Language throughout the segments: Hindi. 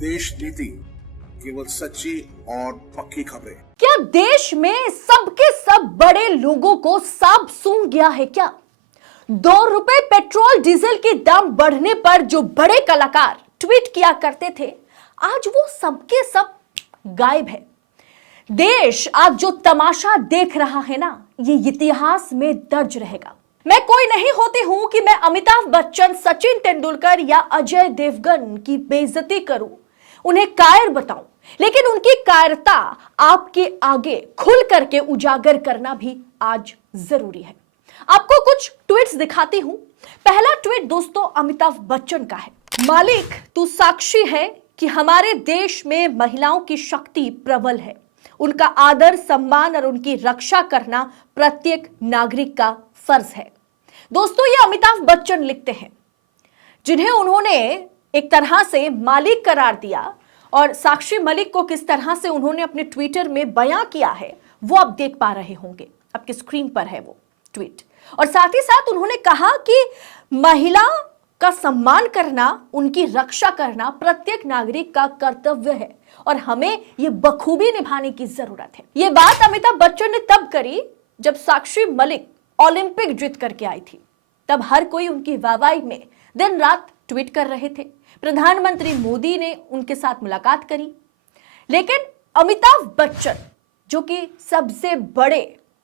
देश नीति केवल सच्ची और पक्की खबरें। क्या देश में सबके सब बड़े लोगों को सांप सूंघ गया है क्या? 2 रुपए पेट्रोल डीजल के दाम बढ़ने पर जो बड़े कलाकार ट्वीट किया करते थे, आज वो सबके सब गायब है। देश आज जो तमाशा देख रहा है ना, ये इतिहास में दर्ज रहेगा। मैं कोई नहीं होती हूं कि मैं अमिताभ बच्चन, सचिन तेंदुलकर या अजय देवगन की बेइज्जती करूं, उन्हें कायर बताऊं, लेकिन उनकी कायरता आपके आगे खुल करके उजागर करना भी आज जरूरी है। आपको कुछ ट्वीट्स दिखाती हूं। पहला ट्वीट दोस्तों अमिताभ बच्चन का है। मालिक, तू साक्षी है कि हमारे देश में महिलाओं की शक्ति प्रबल है। उनका आदर, सम्मान और उनकी रक्षा करना प्रत्येक नागरिक का फर्ज है। दोस्तों, ये अमिताभ बच्चन लिखते हैं, जिन्हें उन्होंने एक तरह से मालिक करार दिया, और साक्षी मलिक को किस तरह से उन्होंने अपने ट्विटर में बयां किया है वो आप देख पा रहे होंगे। आपकी स्क्रीन पर है वो ट्वीट। और साथ ही साथ उन्होंने कहा कि महिला का सम्मान करना, उनकी रक्षा करना प्रत्येक नागरिक का कर्तव्य है और हमें ये बखूबी निभाने की जरूरत है। ये बात अमिताभ बच्चन ने तब करी जब साक्षी मलिक ओलंपिक जीत करके आई थी। तब हर कोई उनकी वाहवाही में दिन रात ट्वीट कर रहे थे। प्रधानमंत्री मोदी ने उनके साथ मुलाकात करी, लेकिन अमिताभ बच्चन जो कि सबसे बड़े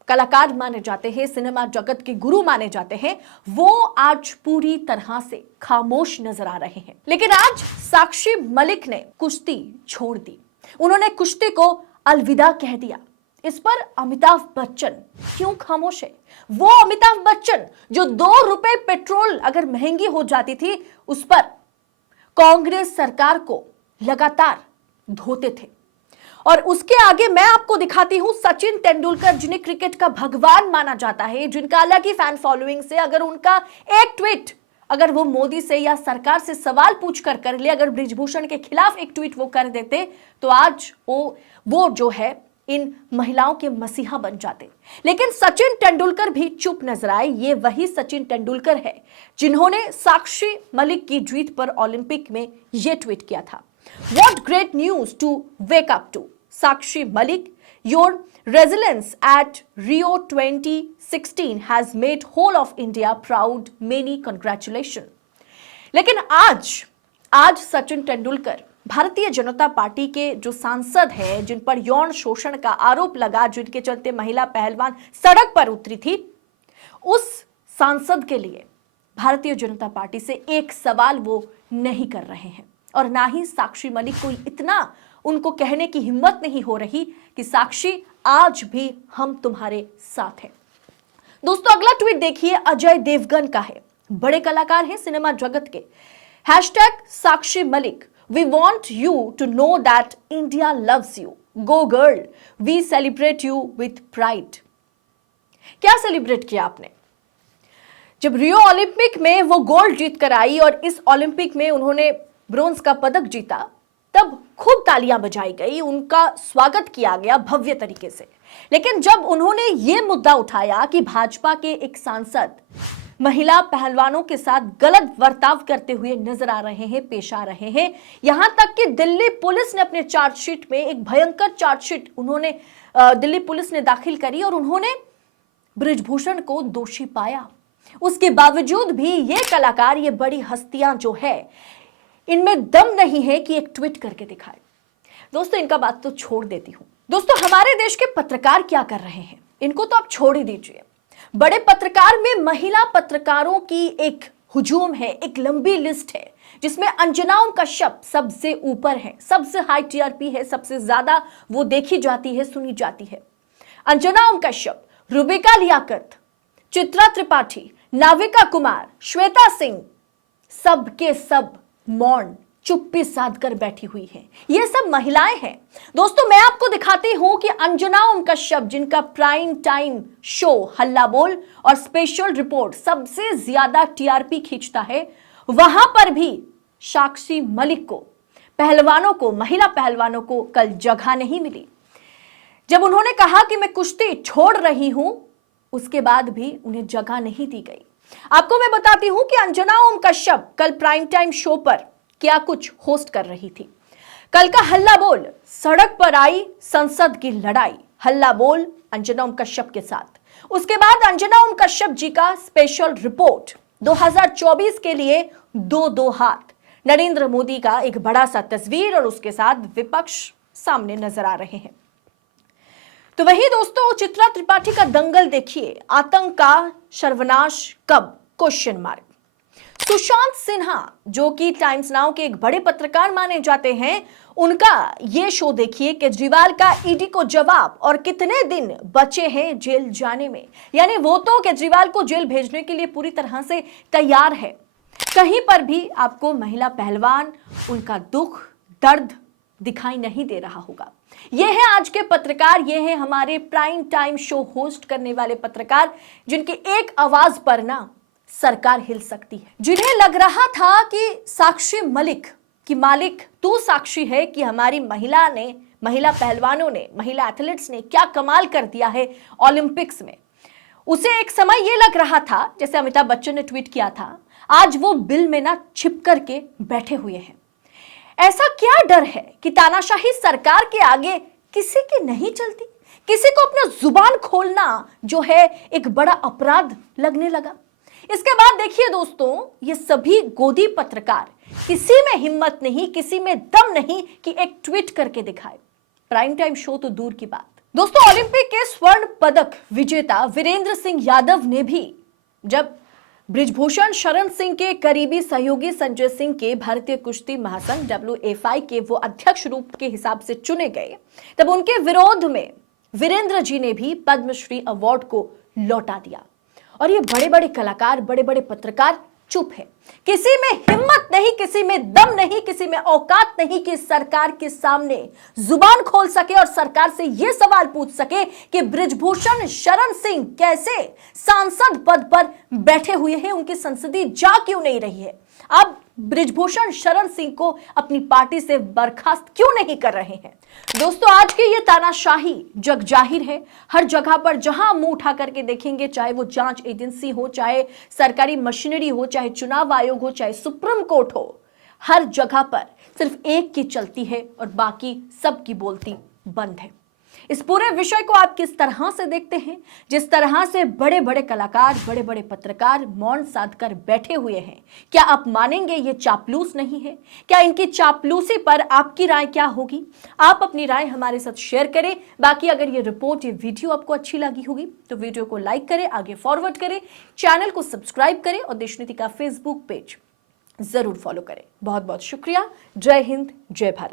कलाकार माने जाते हैं, सिनेमा जगत के गुरु माने जाते हैं, वो आज पूरी तरह से खामोश नजर आ रहे हैं। लेकिन आज साक्षी मलिक ने कुश्ती छोड़ दी, उन्होंने कुश्ती को अलविदा कह दिया। इस पर अमिताभ बच्चन क्यों खामोश है? वो अमिताभ बच्चन जो 2 रुपए पेट्रोल अगर महंगी हो जाती थी, उस पर कांग्रेस सरकार को लगातार धोते थे। और उसके आगे मैं आपको दिखाती हूं सचिन तेंदुलकर, जिन्हें क्रिकेट का भगवान माना जाता है, जिनका अलग ही फैन फॉलोइंग से, अगर उनका एक ट्वीट अगर वो मोदी से या सरकार से सवाल पूछ कर ले, अगर बृजभूषण के खिलाफ एक ट्वीट वो कर देते, तो आज वो जो है इन महिलाओं के मसीहा बन जाते। लेकिन सचिन तेंदुलकर भी चुप नजर आए। ये वही सचिन तेंदुलकर है जिन्होंने साक्षी मलिक की जीत पर ओलंपिक में ये ट्वीट किया था। What great news to wake up to, Sakshi Malik. Your resilience at Rio 2016 has made whole of India proud. Many congratulations. लेकिन आज सचिन तेंदुलकर, भारतीय जनता पार्टी के जो सांसद हैं, जिन पर यौन शोषण का आरोप लगा, जिनके चलते महिला पहलवान सड़क पर उतरी थी, उस सांसद के लिए भारतीय जनता पार्टी से एक सवाल वो नहीं कर रहे हैं, और ना ही साक्षी मलिक को इतना उनको कहने की हिम्मत नहीं हो रही कि साक्षी आज भी हम तुम्हारे साथ हैं। दोस्तों, अगला ट्वीट देखिए, अजय देवगन का है। बड़े कलाकार हैं सिनेमा जगत के। #Sakshi Malik, we want you to know that India loves you, go girl, we celebrate you with pride. क्या सेलिब्रेट किया आपने? जब रियो ओलंपिक में वो गोल्ड जीत कर आई और इस ओलंपिक में उन्होंने ब्रोंज का पदक जीता, तब खूब तालियां बजाई गई, उनका स्वागत किया गया भव्य तरीके से। लेकिन जब उन्होंने ये मुद्दा उठाया कि भाजपा के एक सांसद महिला पहलवानों के साथ गलत बर्ताव करते हुए नजर आ रहे हैं, पेश आ रहे हैं, यहां तक कि दिल्ली पुलिस ने अपने चार्जशीट में एक भयंकर चार्जशीट दिल्ली पुलिस ने दाखिल करी और उन्होंने बृजभूषण को दोषी पाया। उसके बावजूद भी ये कलाकार, ये बड़ी हस्तियां जो है, इनमें दम नहीं है कि एक ट्वीट करके दिखाए। दोस्तों, इनका बात तो छोड़ देती हूं। दोस्तों, हमारे देश के पत्रकार क्या कर रहे हैं, इनको तो आप छोड़ ही दीजिए। बड़े पत्रकार में महिला पत्रकारों की एक हुजूम है, एक लंबी लिस्ट है, जिसमें अंजना ओम कश्यप सबसे ऊपर है, सबसे हाई टीआरपी है, सबसे ज्यादा वो देखी जाती है, सुनी जाती है। अंजना ओम कश्यप, रुबिका लियाकत, चित्रा त्रिपाठी, नाविका कुमार, श्वेता सिंह, सबके सब मौन, चुप्पी साध कर बैठी हुई है। ये सब महिलाएं हैं। दोस्तों, मैं आपको दिखाती हूं कि अंजना ओम कश्यप, जिनका प्राइम टाइम शो हल्ला बोल और स्पेशल रिपोर्ट सबसे ज्यादा टीआरपी खींचता है, वहां पर भी साक्षी मलिक को, पहलवानों को, महिला पहलवानों को कल जगह नहीं मिली। जब उन्होंने कहा कि मैं कुश्ती छोड़ रही हूं, उसके बाद भी उन्हें जगह नहीं दी गई। आपको मैं बताती हूं कि अंजना ओम कश्यप कल प्राइम टाइम शो पर क्या कुछ होस्ट कर रही थी। कल का हल्ला बोल, सड़क पर आई संसद की लड़ाई, हल्ला बोल अंजना ओम कश्यप के साथ। उसके बाद अंजना ओम कश्यप जी का स्पेशल रिपोर्ट 2024 के लिए दो हाथ, नरेंद्र मोदी का एक बड़ा सा तस्वीर और उसके साथ विपक्ष सामने नजर आ रहे हैं। तो वही दोस्तों, चित्रा त्रिपाठी का दंगल देखिए, आतंक का सर्वनाश कब, क्वेश्चन मार्क। सुशांत सिन्हा जो कि टाइम्स नाउ के एक बड़े पत्रकार माने जाते हैं, उनका ये शो देखिए, केजरीवाल का ईडी को जवाब और कितने दिन बचे हैं जेल जाने में। यानी वो तो केजरीवाल को जेल भेजने के लिए पूरी तरह से तैयार है। कहीं पर भी आपको महिला पहलवान, उनका दुख दर्द दिखाई नहीं दे रहा होगा। ये है आज के पत्रकार, ये है हमारे प्राइम टाइम शो होस्ट करने वाले पत्रकार, जिनकी एक आवाज पर ना सरकार हिल सकती है। जिन्हें लग रहा था कि साक्षी मलिक की मालिक तू साक्षी है कि हमारी महिला पहलवानों ने, महिला एथलीट्स ने क्या कमाल कर दिया है ओलंपिक्स में। उसे एक समय ये लग रहा था, जैसे अमिताभ बच्चन ने ट्वीट किया था, आज वो बिल में ना छिप करके बैठे हुए हैं। ऐसा क्या डर है कि तानाशाही सरकार के आगे किसी की नहीं चलती, किसी को अपना जुबान खोलना जो है एक बड़ा अपराध लगने लगा। इसके बाद देखिए दोस्तों, ये सभी गोदी पत्रकार, किसी में हिम्मत नहीं, किसी में दम नहीं कि एक ट्वीट करके दिखाए। प्राइम टाइम शो तो दूर की बात। दोस्तों, ओलंपिक के स्वर्ण पदक विजेता वीरेंद्र सिंह यादव ने भी जब बृजभूषण शरण सिंह के करीबी सहयोगी संजय सिंह के भारतीय कुश्ती महासंघ WFI के वो अध्यक्ष रूप के हिसाब से चुने गए, तब उनके विरोध में वीरेंद्र जी ने भी पद्मश्री अवार्ड को लौटा दिया। और ये बड़े बड़े कलाकार, बड़े बड़े पत्रकार चुप है। किसी में हिम्मत नहीं, किसी में दम नहीं, किसी में औकात नहीं कि सरकार के सामने जुबान खोल सके और सरकार से यह सवाल पूछ सके कि बृजभूषण शरण सिंह कैसे सांसद पद पर बैठे हुए हैं, उनकी संसदीय जा क्यों नहीं रही है। अब बृजभूषण शरण सिंह को अपनी पार्टी से बर्खास्त क्यों नहीं कर रहे हैं। दोस्तों, आज की ये तानाशाही जग जाहिर है। हर जगह पर जहां मुंह उठा करके देखेंगे, चाहे वो जांच एजेंसी हो, चाहे सरकारी मशीनरी हो, चाहे चुनाव आयोग हो, चाहे सुप्रीम कोर्ट हो, हर जगह पर सिर्फ एक की चलती है और बाकी सबकी बोलती बंद है। इस पूरे विषय को आप किस तरह से देखते हैं? जिस तरह से बड़े बड़े कलाकार, बड़े बड़े पत्रकार मौन साध कर बैठे हुए हैं, क्या आप मानेंगे ये चापलूस नहीं है? क्या इनकी चापलूसी पर आपकी राय क्या होगी? आप अपनी राय हमारे साथ शेयर करें। बाकी अगर ये रिपोर्ट, ये वीडियो आपको अच्छी लगी होगी तो वीडियो को लाइक करें, आगे फॉरवर्ड करें, चैनल को सब्सक्राइब करें और देशनीति का फेसबुक पेज जरूर फॉलो करें। बहुत बहुत शुक्रिया। जय हिंद, जय भारत।